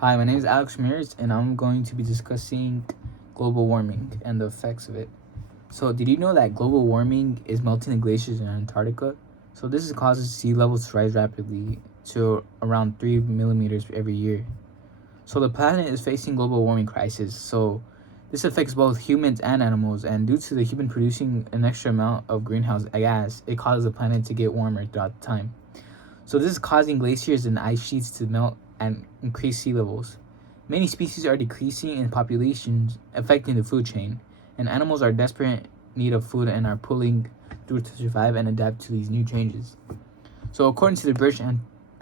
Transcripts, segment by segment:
Hi, my name is Alex Mears, and I'm going to be discussing global warming and the effects of it. So, did you know that global warming is melting the glaciers in Antarctica? So, this causes sea levels to rise rapidly to around 3 millimeters every year. So, the planet is facing global warming crisis. So, this affects both humans and animals, and due to the human producing an extra amount of greenhouse gas, it causes the planet to get warmer throughout the time. So this is causing glaciers and ice sheets to melt and increase sea levels. Many species are decreasing in populations, affecting the food chain, and animals are desperate need of food and are pulling through to survive and adapt to these new changes. So according to the British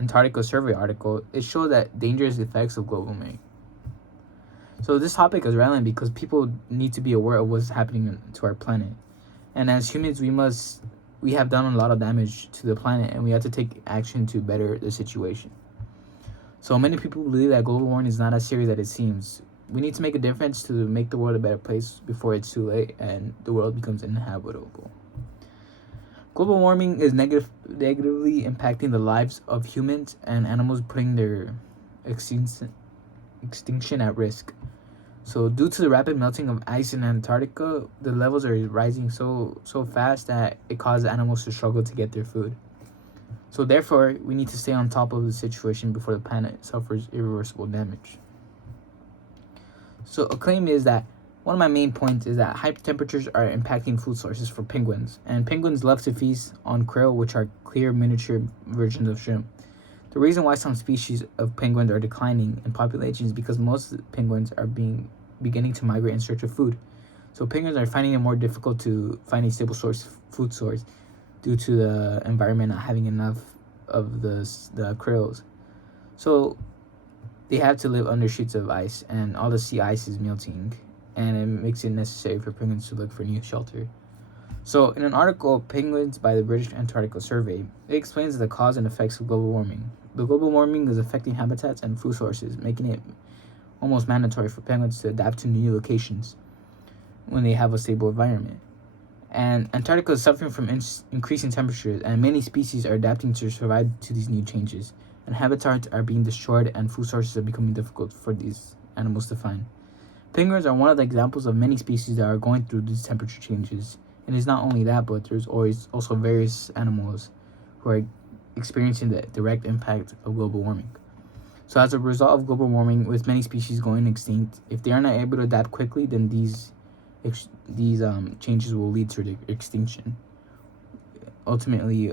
Antarctica Survey article, it showed that dangerous effects of global warming. So this topic is relevant because people need to be aware of what's happening to our planet. And as humans, we have done a lot of damage to the planet, and we have to take action to better the situation. So many people believe that global warming is not as serious as it seems. We need to make a difference to make the world a better place before it's too late and the world becomes inhabitable. Global warming is negatively impacting the lives of humans and animals, putting their extinction at risk. So, due to the rapid melting of ice in Antarctica, the levels are rising so fast that it causes animals to struggle to get their food. So, therefore, we need to stay on top of the situation before the planet suffers irreversible damage. So, a claim is that one of my main points is that high temperatures are impacting food sources for penguins, and penguins love to feast on krill, which are clear miniature versions of shrimp. The reason why some species of penguins are declining in population is because most penguins are beginning to migrate in search of food. So penguins are finding it more difficult to find a stable food source due to the environment not having enough of the krills. So they have to live under sheets of ice, and all the sea ice is melting, and it makes it necessary for penguins to look for new shelter. So, in an article, Penguins by the British Antarctica Survey, it explains the cause and effects of global warming. The global warming is affecting habitats and food sources, making it almost mandatory for penguins to adapt to new locations when they have a stable environment. And Antarctica is suffering from increasing temperatures, and many species are adapting to survive to these new changes. And habitats are being destroyed, and food sources are becoming difficult for these animals to find. Penguins are one of the examples of many species that are going through these temperature changes. And it's not only that, but there's always also various animals who are experiencing the direct impact of global warming. So as a result of global warming, with many species going extinct, if they are not able to adapt quickly, then these changes will lead to their extinction, ultimately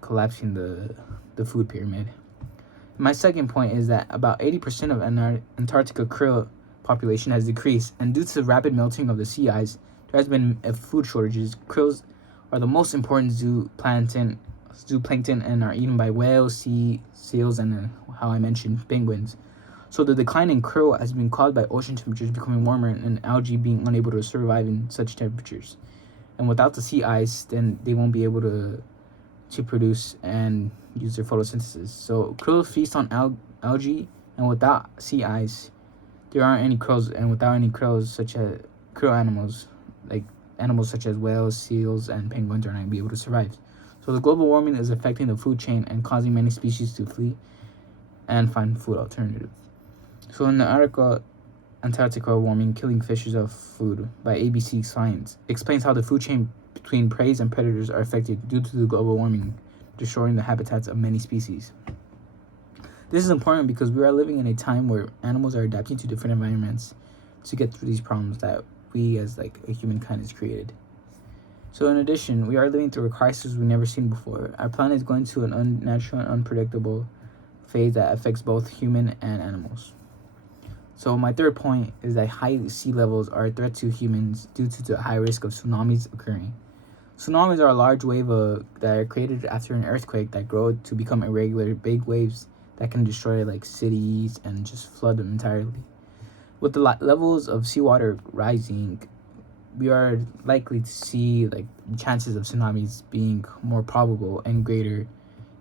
collapsing the food pyramid. My second point is that about 80% of Antarctica krill population has decreased, and due to the rapid melting of the sea ice, there has been food shortages. Krills are the most important zooplankton and are eaten by whales, sea seals, and how I mentioned penguins. So the decline in krill has been caused by ocean temperatures becoming warmer and algae being unable to survive in such temperatures. And without the sea ice, then they won't be able to produce and use their photosynthesis. So krill feast on algae, and without sea ice, there aren't any krills, and without any krills, such as krill animals, like animals such as whales, seals, and penguins, are not be able to survive. So the global warming is affecting the food chain and causing many species to flee and find food alternatives. So in the article, Antarctica Warming Killing Fishes of Food by ABC Science explains how the food chain between prey and predators are affected due to the global warming, destroying the habitats of many species. This is important because we are living in a time where animals are adapting to different environments to get through these problems that we as like a humankind has created. So in addition, we are living through a crisis we've never seen before. Our planet is going to an unnatural and unpredictable phase that affects both human and animals. So my third point is that high sea levels are a threat to humans due to the high risk of tsunamis occurring. Tsunamis are a large wave that are created after an earthquake that grow to become irregular big waves that can destroy like cities and just flood them entirely. With the levels of seawater rising, we are likely to see like chances of tsunamis being more probable and greater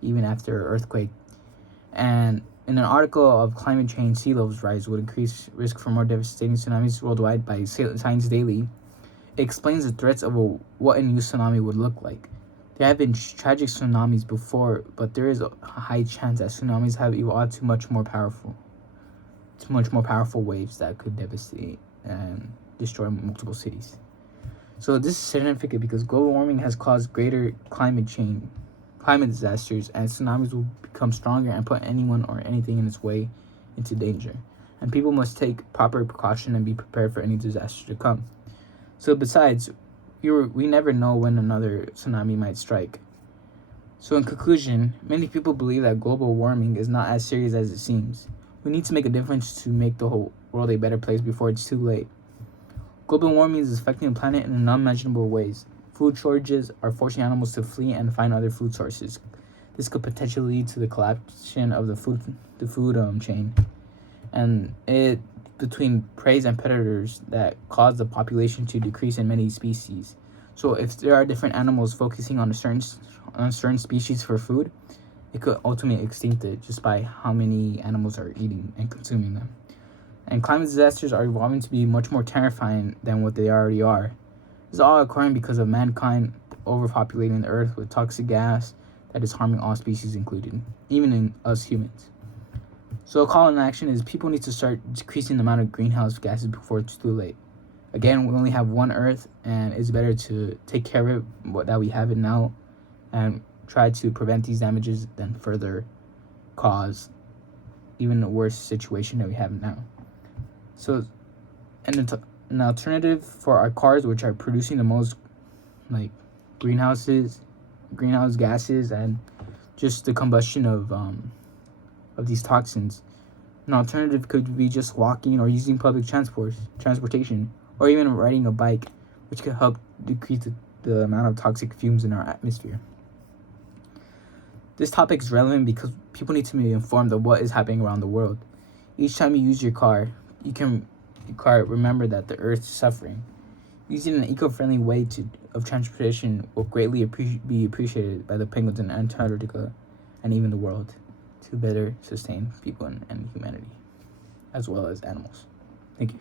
even after earthquake. And in an article of climate change, sea levels rise would increase risk for more devastating tsunamis worldwide by Science Daily. It explains the threats of what a new tsunami would look like. There have been tragic tsunamis before, but there is a high chance that tsunamis have evolved to much more powerful much more powerful waves that could devastate and destroy multiple cities. So this is significant because global warming has caused greater climate disasters, and tsunamis will become stronger and put anyone or anything in its way into danger. And people must take proper precaution and be prepared for any disaster to come. So besides, we never know when another tsunami might strike. So in conclusion, many people believe that global warming is not as serious as it seems. We need to make a difference to make the whole world a better place before it's too late. Global warming is affecting the planet in unimaginable ways. Food shortages are forcing animals to flee and find other food sources. This could potentially lead to the collapse of the food chain, and it between prey and predators that cause the population to decrease in many species. So if there are different animals focusing on certain species for food, it could ultimately extinct it just by how many animals are eating and consuming them. And climate disasters are evolving to be much more terrifying than what they already are. This is all occurring because of mankind overpopulating the earth with toxic gas that is harming all species included, even in us humans. So a call in action is people need to start decreasing the amount of greenhouse gases before it's too late. Again, we only have one earth, and it's better to take care of it that we have it now and try to prevent these damages than further cause even a worse situation that we have now. So, an alternative for our cars, which are producing the most greenhouse gases and just the combustion of these toxins, an alternative could be just walking or using public transportation, or even riding a bike, which could help decrease the amount of toxic fumes in our atmosphere. This topic is relevant because people need to be informed of what is happening around the world. Each time you use your car, remember that the earth is suffering. Using an eco-friendly way of transportation will greatly be appreciated by the penguins in Antarctica and even the world, to better sustain people and humanity, as well as animals. Thank you.